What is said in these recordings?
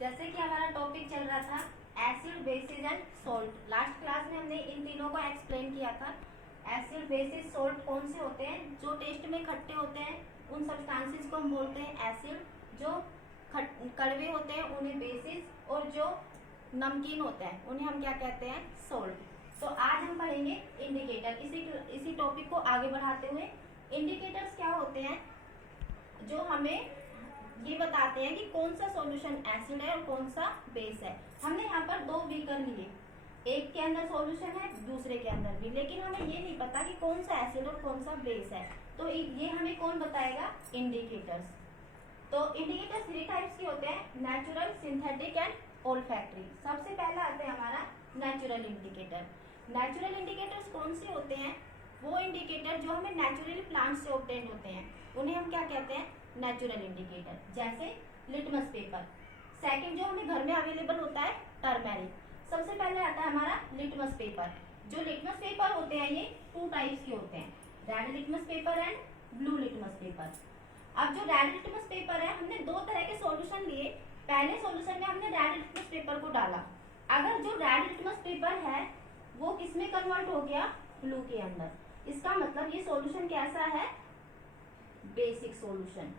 जैसे कि हमारा टॉपिक चल रहा था acid basis and salt. Last class में हमने इन तीनों को एक्सप्लेन किया था। एसिड बेसिस सॉल्ट कौन से होते हैं? जो टेस्ट में खट्टे होते हैं उन सब्सटेंसेस को हम बोलते हैं एसिड। जो कड़वे होते हैं उन्हें बेसिस, और जो नमकीन होते हैं उन्हें हम क्या कहते हैं? सॉल्ट। तो आज हम पढ़ेंगे इंडिकेटर। इसी टॉपिक को आगे बढ़ाते हुए इंडिकेटर्स क्या होते हैं जो हमें ये बताते हैं कि कौन सा सॉल्यूशन एसिड है और कौन सा बेस है। हमने यहाँ पर दो बीकर लिए, एक के अंदर सॉल्यूशन है दूसरे के अंदर भी, लेकिन हमें ये नहीं पता कि कौन सा एसिड और कौन सा बेस है। तो ये हमें कौन बताएगा? इंडिकेटर्स। तो इंडिकेटर्स थ्री टाइप्स के होते हैं, नेचुरल, सिंथेटिक एंड ओल्फैक्टरी। सबसे पहला आता है हमारा नेचुरल इंडिकेटर। नेचुरल इंडिकेटर्स कौन से होते हैं? वो इंडिकेटर जो हमें नेचुरली प्लांट से ऑब्टेन होते हैं उन्हें हम क्या कहते हैं? Natural indicator. जैसे लिटमस पेपर। सेकंड जो हमें घर में अवेलेबल होता है टर्मेरिक। सबसे पहले आता है हमारा लिटमस पेपर। जो लिटमस पेपर होते हैं ये टू टाइप्स के होते हैं, red litmus paper and blue litmus paper. अब जो रेड लिटमस पेपर है, हमने दो तरह के सॉल्यूशन लिए। पहले सॉल्यूशन में हमने रेड लिटमस पेपर को डाला। अगर जो रेड लिटमस पेपर है वो किसमें कन्वर्ट हो गया? ब्लू के अंदर। इसका मतलब ये सॉल्यूशन कैसा है? Basic solution.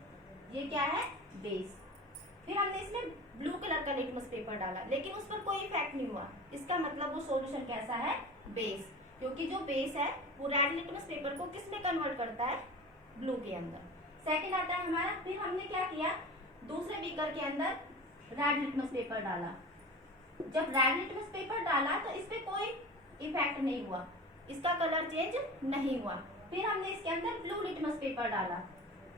ये क्या है? बेस। फिर हमने इसमें ब्लू कलर का लिटमस पेपर डाला, लेकिन उस पर कोई इफेक्ट नहीं हुआ। इसका मतलब वो सॉल्यूशन कैसा है? बेस। क्योंकि जो बेस है वो रेड लिटमस पेपर को किस में कन्वर्ट करता है? ब्लू के अंदर। सेकंड आता है हमारा, फिर हमने क्या किया, दूसरे बीकर के अंदर रेड लिटमस पेपर डाला। जब रेड लिटमस पेपर डाला तो इस पे कोई इफेक्ट नहीं हुआ, इसका कलर चेंज नहीं हुआ। फिर हमने इसके अंदर ब्लू लिटमस पेपर डाला।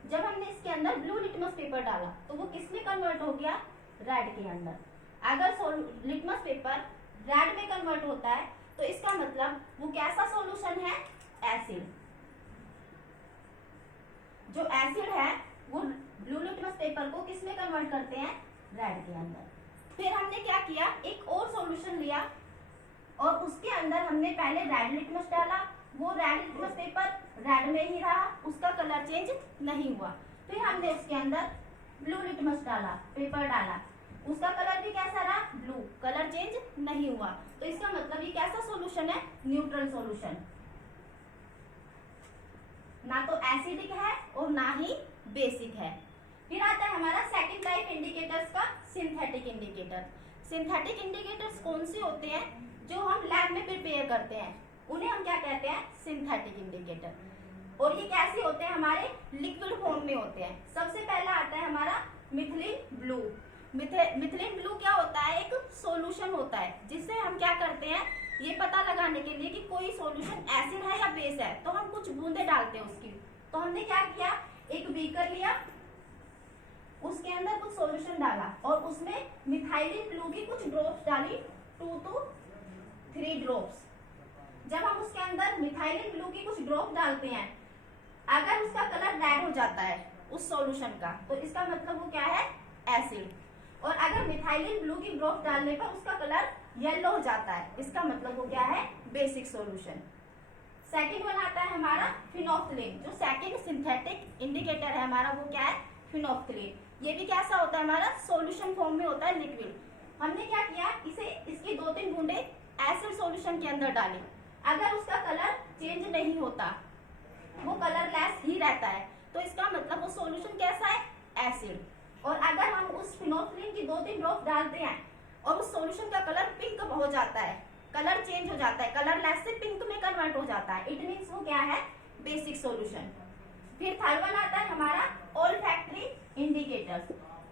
जब हमने इसके अंदर ब्लू लिटमस पेपर डाला तो वो किस में कन्वर्ट हो गया? रेड के अंदर। अगर लिटमस पेपर रेड में कन्वर्ट होता है तो इसका मतलब वो कैसा सॉल्यूशन है? एसिड। जो एसिड है वो ब्लू लिटमस पेपर को किस में कन्वर्ट करते हैं? रेड के अंदर। फिर हमने क्या किया, एक और सॉल्यूशन लिया और उसके अंदर हमने पहले रेड लिटमस डाला। वो रेड लिटमस पेपर रेड में ही रहा, उसका कलर चेंज नहीं हुआ। फिर हमने उसके अंदर ब्लू लिटमस डाला, पेपर डाला, उसका कलर भी कैसा रहा? ब्लू, कलर चेंज नहीं हुआ। तो इसका मतलब ये कैसा सॉल्यूशन है? Neutral solution. ना तो एसिडिक है और ना ही बेसिक है। फिर आता है हमारा सेकंड टाइप इंडिकेटर्स का, सिंथेटिक इंडिकेटर। सिंथेटिक इंडिकेटर्स कौन से होते हैं? जो हम लैब में प्रिपेयर करते हैं उन्हें हम क्या कहते हैं? Synthetic indicator. और ये कैसे होते हैं? हमारे लिक्विड फॉर्म में होते हैं। सबसे पहला आता है हमारा मिथिलीन ब्लू। मिथिलीन ब्लू क्या होता है? एक सॉल्यूशन होता है जिससे हम क्या करते हैं, ये पता लगाने के लिए कि कोई सॉल्यूशन एसिड है या बेस है तो हम कुछ बूंदे डालते हैं उसकी। तो हमने क्या किया, एक बीकर लिया, उसके अंदर कुछ सॉल्यूशन डाला और उसमें मिथाइलिन ब्लू की कुछ ड्रॉप्स डाली, 2 to 3 ड्रॉप्स। जब हम उसके अंदर मिथाइलिन ब्लू की कुछ ड्रॉप डालते हैं, अगर उसका कलर रेड हो जाता है उस सॉल्यूशन का तो इसका मतलब वो क्या है? एसिड। और अगर मिथाइलिन ब्लू की ड्रॉप डालने पर उसका कलर येलो हो जाता है, इसका मतलब वो क्या है? Basic solution. सेकंड वन आता है हमारा फिनोफ्थलीन। जो सेकंड सिंथेटिक इंडिकेटर है हमारा वो क्या है? फिनोफ्थलीन। ये भी कैसा होता है? हमारा सॉल्यूशन फॉर्म में होता है, लिक्विड। हमने क्या किया, इसकी 2-3 बूंदे एसिड सॉल्यूशन के अंदर डाली। अगर उसका कलर चेंज नहीं होता, वो कलरलेस ही रहता है, तो इसका मतलब वो सॉल्यूशन कैसा है? एसिड। और अगर हम उस फिनोफ्थलीन की 2-3 ड्रॉप डालते हैं और उस सॉल्यूशन का कलर पिंक हो जाता है, कलर चेंज हो जाता है, कलरलेस से पिंक में कन्वर्ट हो जाता है, इट मीन्स वो क्या है? Basic solution. फिर थर्ड वन आता है हमारा ओल्फैक्टरी इंडिकेटर्स।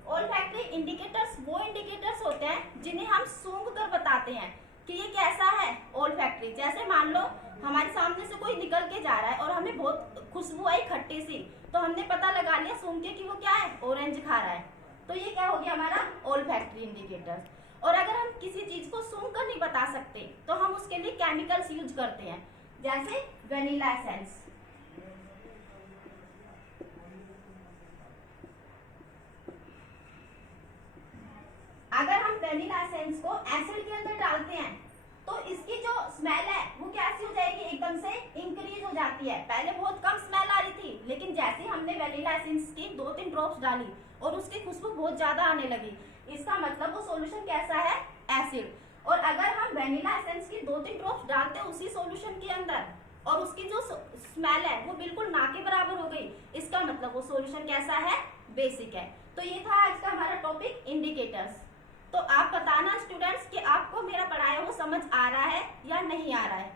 ओल्फैक्टरी इंडिकेटर्स वो इंडिकेटर्स होते हैं जिन्हें हम सूंघ कर बताते हैं कि ये कैसा है? ओल्फैक्टरी। जैसे मान लो हमारे सामने से कोई निकल के जा रहा है और हमें बहुत खुशबू आई खट्टी सी, तो हमने पता लगा लिया सूंघ के कि वो क्या है? ऑरेंज खा रहा है। तो ये क्या हो गया हमारा? Olfactory indicators. और अगर हम किसी चीज को सूंघ कर नहीं बता सकते तो हम उसके लिए केमिकल्स यूज करते हैं, जैसे वेनिला एसेंस। अगर हम वेनिला एसेंस को एसिड के अंदर डालते हैं तो इसकी जो स्मेल है वो कैसी हो जाएगी? एकदम से इंक्रीज हो जाती है। पहले बहुत कम स्मेल आ रही थी, लेकिन जैसे हमने वेनिला एसेंस की 2-3 ड्रॉप्स डाली और उसकी खुशबू बहुत ज्यादा आने लगी, इसका मतलब मतलब वो सॉल्यूशन कैसा है, एसिड। और अगर हम वेनिला एसेंस की 2-3 ड्रॉप्स डालते हैं उसी सॉल्यूशन के अंदर और उसकी जो स्मेल है वो बिल्कुल ना के बराबर हो गई, इसका मतलब वो सॉल्यूशन कैसा है, बेसिक है। तो ये था आज का हमारा टॉपिक इंडिकेटर्स। तो आप बताना स्टूडेंट्स कि आपको मेरा पढ़ाया वो समझ आ रहा है या नहीं आ रहा है।